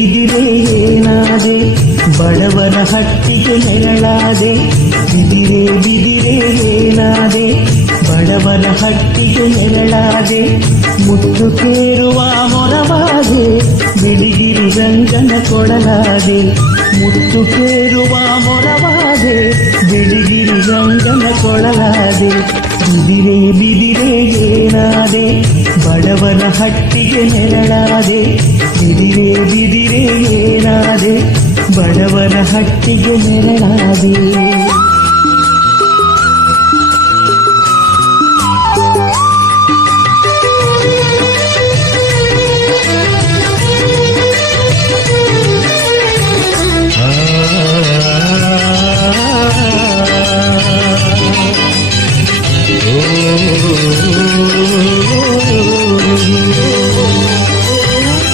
ಬಿದಿರೆ ಏನಾದೆ ಬಡವರ ಹಟ್ಟಿಗೆ ನೆರಳಾದೆ ಬಿದಿರೆ ಬಿದಿರೆ ಏನಾದೆ ಬಡವರ ಹಟ್ಟಿಗೆ ನೆರಳಾದೆ ಮುತ್ತು ಕೇರುವ ಮೊರವಾದೆ ಬಿಳಿಗಿರಿ ರಂಗನ ಕೊಡಲಾದೆ ಮುತ್ತು ಕೇರುವ ಮೊರವಾದೆ ಬಿಳಿಗಿರಿ ರಂಗನ ಕೊಡಲಾದೆ ಬಿದಿರೆ ಬಿದಿರೆ ಏನಾದೆ ಬಡವರ ಹಟ್ಟಿಗೆ ನೆರಳಾದೆ ಬಿದಿರೆ ಬಿದಿರೆ ಏನಾದೆ ಬಡವರ ಹಟ್ಟಿಗೆ ನೆರಳಾದೆ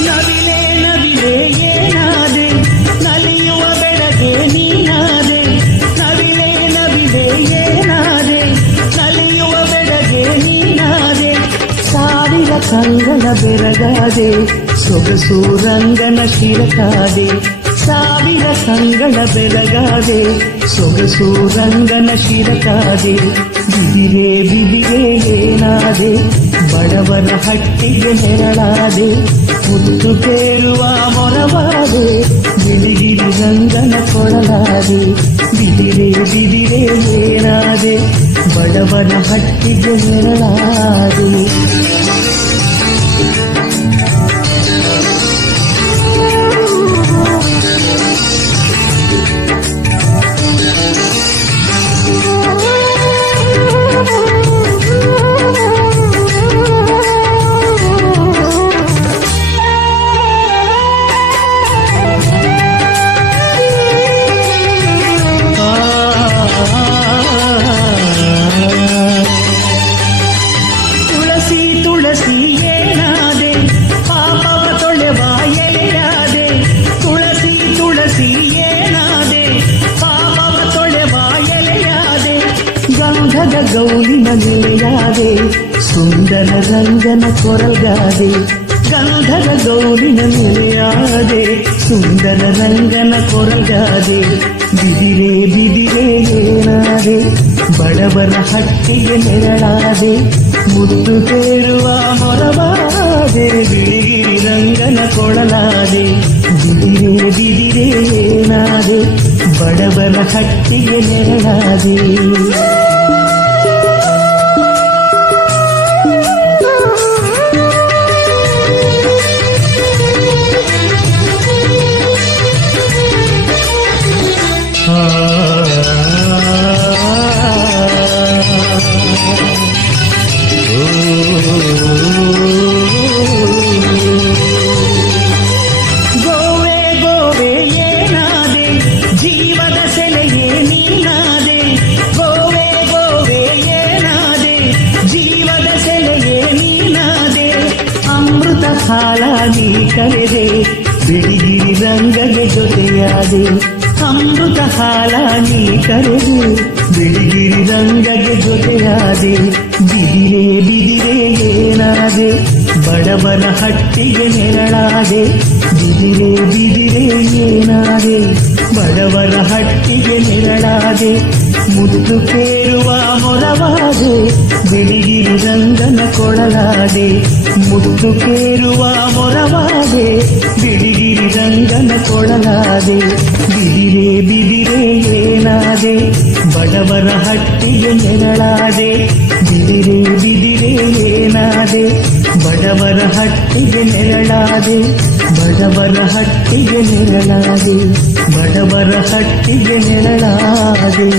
ನವಿಲೆ ನವಿಲೆ ಏನಾದೆ ನಲಿಯುವ ಬೆಳಗ್ಗೆ ನೀನಾದೆ ನವಿಲೆ ನವಿಲೆ ಏನಾದೆ ನಲಿಯುವ ಬೆಳಗ್ಗೆ ನೀನಾದೆ ಸಾವಿರ ಕಂಗಳ ಬೆರಗಾದೆ ಸೊಗಸು ರಂಗನ ಶಿರಕಾದೆ ಸಾವಿರ ಕಂಗಳ ಬೆರಗಾದೆ ಸೊಗಸು ರಂಗನ ಶಿರಕಾದೆ ಬಿದಿರೆ ಬಿದಿರೆ ಏನಾದೆ ಬಡವರ ಹಟ್ಟಿಗೆ ನೆರಳಾದೆ ಮುತ್ತು ಕೇರುವ ಮೊರವಾದೆ ಬಿಳಿಗಿರಿ ರಂಗನ ಕೊಡಲಾದೆ ಬಿದಿರೆ ಬಿದಿರೆ ಏನಾದೆ ಬಡವರ ಹಟ್ಟಿಗೆ ನೆರಳಾದೆ ತುಳಸಿ ಏನಾದೆ ಪಾಪವ ತೊಳೆವ ಎಲೆಯಾದೆ ತುಳಸಿ ತುಳಸಿ ಏನಾದೆ ಪಾಪವ ತೊಳೆವ ಎಲೆಯಾದೆ ಗಂಧದ ಗೌಲಿನ ನೆಲೆಯಾದೆ ಸುಂದರ ರಂಗನ ಕೊರಗಾದೆ ಗಂಧದ ಗೌಲಿನ ನೆಲೆಯಾದೆ ಸುಂದರ ರಂಗನ ಕೊರಗಾದೆ ಬಿದಿರೆ ಬಿದಿರೆ ಏನಾದೆ ಬಡವರ ಹಟ್ಟಿಗೆ ನೆರಳಾದೆ ಮುತ್ತು ಕೇರುವ ಮೊರವಾದೆ ಬಿಳಿಗಿರಿ ರಂಗನ ಕೊಡಲಾದೆ ಬಿದಿರೆ ಬಿದಿರೆ ಏನಾದೆ ಬಡವರ ಹಟ್ಟಿಗೆ ನೆರಳಾದೆ ಗೋವೆ ಗೋವೆ ಏನಾದೆ ಜೀವದ ಸೆಲೆಯೇ ನೀನಾದೆ ಗೋವೆ ಗೋವೆ ಏನಾದೆ ಜೀವದ ಸೆಲೆಯೇ ನೀನಾದೆ ಅಮೃತ ಕಾಲ ನೀ ಕರೆದೆ ಬಿಳಿಗಿರಿ ರಂಗಗೆ ಜೊತೆಯಾದೆ ಅಮೃತ ಕಾಲ ನೀ ಕರೆದೆ ಬಿಳಿಗಿರಿ ರಂಗಗೆ ಜೊತೆಯಾದೆ ಬಿದಿರೆ ಬಿದಿರೆ ಏನಾದೆ ಬಡವರ ಹಟ್ಟಿಗೆ ನೆರಳಾದೆ ಬಿದಿರೆ ಬಿದಿರೆ ಏನಾದೆ ಬಡವರ ಹಟ್ಟಿಗೆ ನೆರಳಾದೆ ಮುತ್ತು ಕೇರುವ ಮೊರವಾದೆ ಬಿಳಿಗಿರಿ ರಂಗನ ಕೊಡಲಾದೆ ಮುತ್ತು ಕೇರುವ ಮೊರವಾದೆ ಬಿಳಿಗಿರಿ ರಂಗನ ಕೊಡಲಾದೆ ಬಿದಿರೆ ಬಿದಿರೆ ಏನಾದೆ ಬಡವರ ಹಟ್ಟಿಗೆ ನೆರಳಾದೆ ಬಿದಿರೆ ಬಿದಿರೆ ಏನಾದೆ ಬಡವರ ಹಟ್ಟಿಗೆ ನೆರಳಾದೆ ಬಡವರ ಹಟ್ಟಿಗೆ ನೆರಳಾದೆ ಬಡವರ ಹಟ್ಟಿಗೆ ನೆರಳಾದೆ